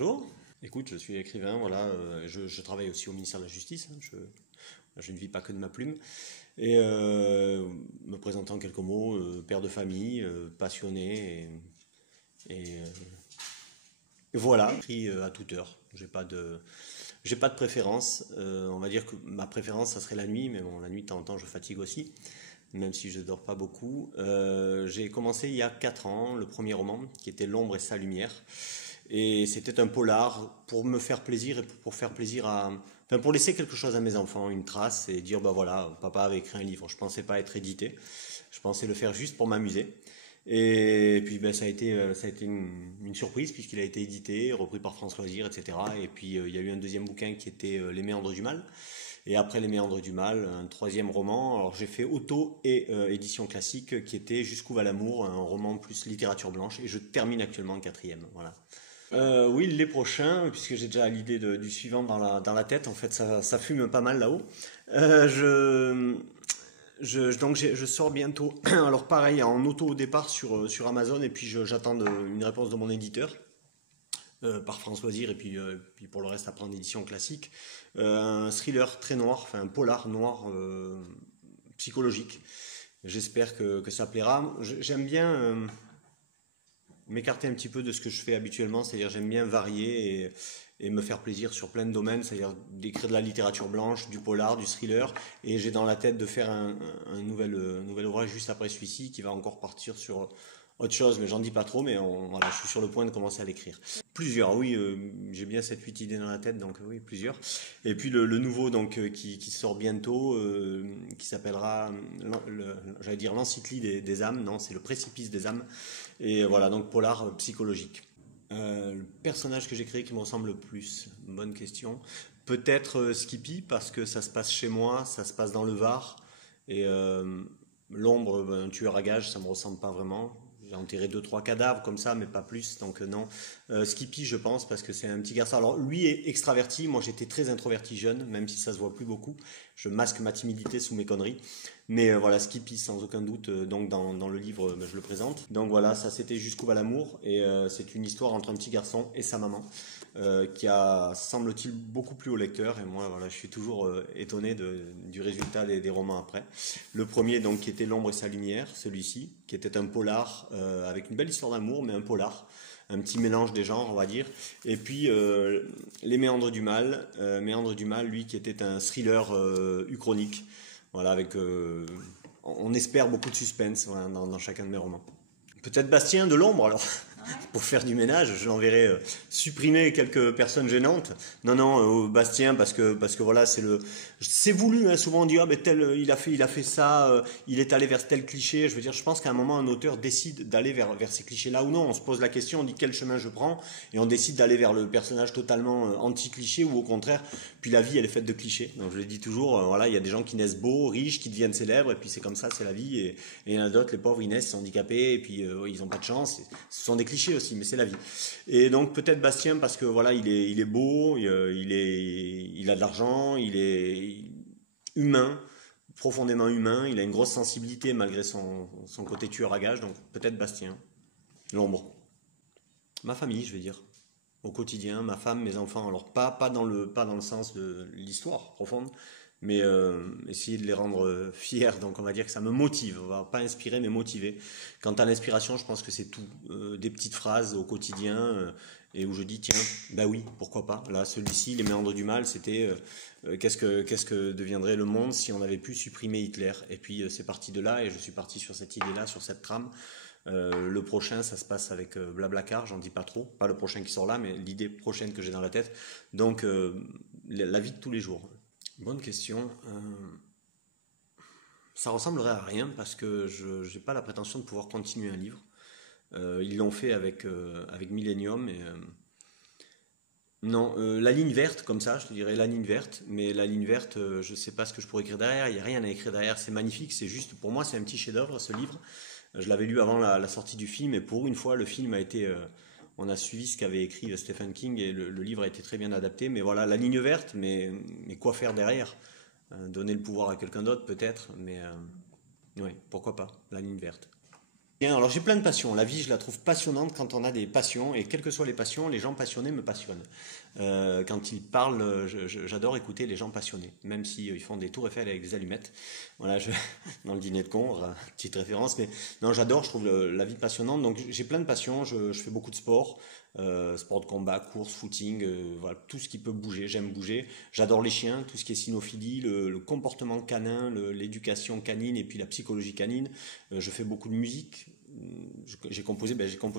Bonjour. Écoute, je suis écrivain, voilà, je travaille aussi au ministère de la Justice, hein, je ne vis pas que de ma plume. Et me présenter en quelques mots, père de famille, passionné, et voilà, j'écris à toute heure. J'ai pas de préférence. On va dire que ma préférence, ça serait la nuit, mais bon, la nuit, de temps en temps, je fatigue aussi, même si je dors pas beaucoup. J'ai commencé il y a 4 ans, le premier roman, qui était L'ombre et sa lumière. Et c'était un polar pour me faire plaisir et pour faire plaisir à... Enfin, pour laisser quelque chose à mes enfants, une trace, et dire, bah voilà, papa avait écrit un livre. Je pensais pas être édité. Je pensais le faire juste pour m'amuser. Et puis ben, ça a été une surprise puisqu'il a été édité, repris par France Loisirs, etc. Et puis il y a eu un deuxième bouquin qui était Les Méandres du Mal. Et après Les Méandres du Mal, un troisième roman. Alors j'ai fait auto et édition classique qui était Jusqu'où va l'amour, un roman plus littérature blanche. Et je termine actuellement en quatrième. Voilà. Oui, les prochains, puisque j'ai déjà l'idée du suivant dans la tête. En fait, ça fume pas mal là-haut. Euh, je, je sors bientôt. Alors pareil, en auto au départ sur Amazon, et puis j'attends une réponse de mon éditeur par France Loisir, et puis pour le reste après en édition classique. Un thriller très noir, enfin un polar noir psychologique. J'espère que ça plaira. J'aime bien m'écarter un petit peu de ce que je fais habituellement, c'est-à-dire j'aime bien varier et me faire plaisir sur plein de domaines, c'est-à-dire d'écrire de la littérature blanche, du polar, du thriller, et j'ai dans la tête de faire un nouvel ouvrage juste après celui-ci qui va encore partir sur autre chose, mais j'en dis pas trop, mais voilà, je suis sur le point de commencer à l'écrire. Plusieurs, oui, j'ai bien 7-8 idées dans la tête, donc oui, plusieurs. Et puis le nouveau donc qui sort bientôt, qui s'appellera, j'allais dire l'encyclie des âmes, non, c'est le précipice des âmes. Et voilà, donc polar psychologique. Le personnage que j'ai créé qui me ressemble le plus, bonne question. Peut-être Skippy, parce que ça se passe chez moi, ça se passe dans le Var. Et l'ombre, un tueur à gages, ça me ressemble pas vraiment. J'ai enterré deux trois cadavres comme ça, mais pas plus, donc non. Skippy, je pense, parce que c'est un petit garçon. Alors lui est extraverti, moi j'étais très introverti jeune, même si ça se voit plus beaucoup. Je masque ma timidité sous mes conneries. Mais voilà, Skippy, sans aucun doute, donc dans le livre, je le présente. Donc voilà, ça c'était Jusqu'où va l'amour, et c'est une histoire entre un petit garçon et sa maman, qui a, semble-t-il, beaucoup plu au lecteur, et moi voilà, je suis toujours étonné du résultat des romans après. Le premier, donc, qui était L'ombre et sa lumière, celui-ci, qui était un polar, avec une belle histoire d'amour, mais un polar. Un petit mélange des genres, on va dire. Et puis, Les Méandres du Mal. Méandres du Mal, lui, qui était un thriller uchronique. Voilà, avec, on espère beaucoup de suspense, voilà, dans chacun de mes romans. Peut-être Bastien de l'ombre, alors, pour faire du ménage, je l'enverrai supprimer quelques personnes gênantes. Non, non, Bastien, parce que voilà, c'est voulu, hein, souvent on dit, ah, ben tel, il a fait ça, il est allé vers tel cliché. Je veux dire, je pense qu'à un moment, un auteur décide d'aller vers ces clichés-là ou non. On se pose la question, on dit quel chemin je prends, et on décide d'aller vers le personnage totalement anti-cliché, ou au contraire, puis la vie, elle est faite de clichés. Donc je le dis toujours, voilà, il y a des gens qui naissent beaux, riches, qui deviennent célèbres, et puis c'est comme ça, c'est la vie, et il y en a d'autres, les pauvres, ils naissent, ils sont handicapés, et puis ils n'ont pas de chance. Ce sont des clichés aussi, mais c'est la vie. Et donc peut-être Bastien, parce que voilà, il est beau, il a de l'argent, il est humain, profondément humain, il a une grosse sensibilité malgré son côté tueur à gages, donc peut-être Bastien. L'ombre. Ma famille, je vais dire. Au quotidien, ma femme, mes enfants. Alors pas dans le sens de l'histoire profonde, mais essayer de les rendre fiers. Donc on va dire que ça me motive. On va pas inspirer, mais motiver. Quant à l'inspiration, je pense que c'est tout. Des petites phrases au quotidien, et où je dis tiens, bah oui, pourquoi pas. Là, celui-ci, Les Méandres du Mal, c'était qu'est-ce que deviendrait le monde si on avait pu supprimer Hitler. Et puis c'est parti de là, et je suis parti sur cette idée-là, sur cette trame. Le prochain, ça se passe avec Blablacar, j'en dis pas trop, pas le prochain qui sort là, mais l'idée prochaine que j'ai dans la tête. Donc, la vie de tous les jours. Bonne question. Ça ressemblerait à rien parce que je n'ai pas la prétention de pouvoir continuer un livre. Ils l'ont fait avec Millennium, et non, la ligne verte, comme ça, je te dirais la ligne verte, mais la ligne verte, je ne sais pas ce que je pourrais écrire derrière, il n'y a rien à écrire derrière, c'est magnifique, c'est juste, pour moi, c'est un petit chef-d'œuvre, ce livre. Je l'avais lu avant la sortie du film, et pour une fois, le film a été, on a suivi ce qu'avait écrit Stephen King, et le livre a été très bien adapté, mais voilà, la ligne verte, mais quoi faire derrière? Donner le pouvoir à quelqu'un d'autre, peut-être, mais oui, pourquoi pas, la ligne verte. Bien, alors j'ai plein de passions. La vie, je la trouve passionnante quand on a des passions, et quelles que soient les passions, les gens passionnés me passionnent. Quand ils parlent, j'adore écouter les gens passionnés, même si ils font des tours Eiffel avec des allumettes. Voilà, dans le dîner de con, petite référence, mais non, j'adore, je trouve la vie passionnante. Donc j'ai plein de passions, je fais beaucoup de sport, sport de combat, course, footing, voilà, tout ce qui peut bouger, j'aime bouger. J'adore les chiens, tout ce qui est cynophilie, le comportement canin, l'éducation canine et puis la psychologie canine. Je fais beaucoup de musique. J'ai composé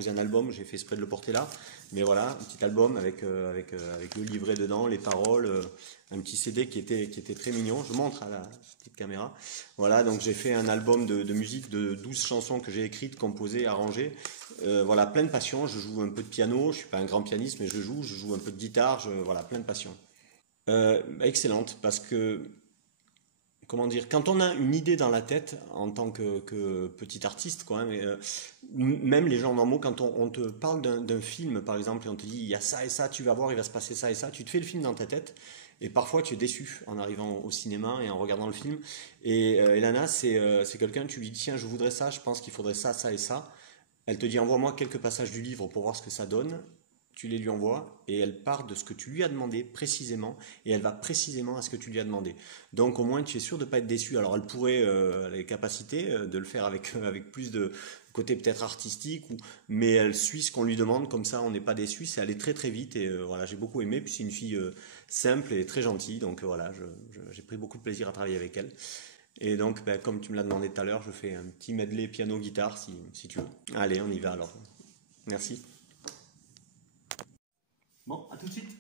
un album, j'ai fait exprès de le porter là. Mais voilà, un petit album avec le livret dedans, les paroles, un petit CD qui était très mignon. Je montre à la petite caméra. Voilà, donc j'ai fait un album de musique de 12 chansons que j'ai écrites, composées, arrangées. Voilà, plein de passion. Je joue un peu de piano, je suis pas un grand pianiste, mais je joue un peu de guitare, voilà, plein de passion. Excellente, parce que comment dire, quand on a une idée dans la tête en tant que petit artiste, quoi, hein, mais, même les gens normaux, quand on te parle d'un film, par exemple, et on te dit il y a ça et ça, tu vas voir, il va se passer ça et ça, tu te fais le film dans ta tête, et parfois tu es déçu en arrivant au cinéma et en regardant le film. Et Elana, c'est quelqu'un, tu lui dis tiens, je voudrais ça, je pense qu'il faudrait ça, ça et ça. Elle te dit envoie-moi quelques passages du livre pour voir ce que ça donne. Tu les lui envoies et elle part de ce que tu lui as demandé précisément et elle va précisément à ce que tu lui as demandé. Donc au moins tu es sûr de ne pas être déçu. Alors elle pourrait, elle a les capacités de le faire avec plus de côté peut-être artistique, mais elle suit ce qu'on lui demande, comme ça on n'est pas déçu. C'est allé très très vite et voilà, j'ai beaucoup aimé. Puis c'est une fille simple et très gentille, donc voilà, j'ai pris beaucoup de plaisir à travailler avec elle. Et donc, ben, comme tu me l'as demandé tout à l'heure, je fais un petit medley piano-guitare si tu veux. Allez, on y va alors. Merci. Bon, à tout de suite.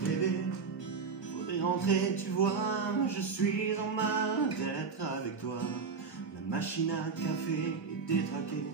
Bébé, faudrait rentrer, tu vois, je suis en mal d'être avec toi. La machine à café est détraquée,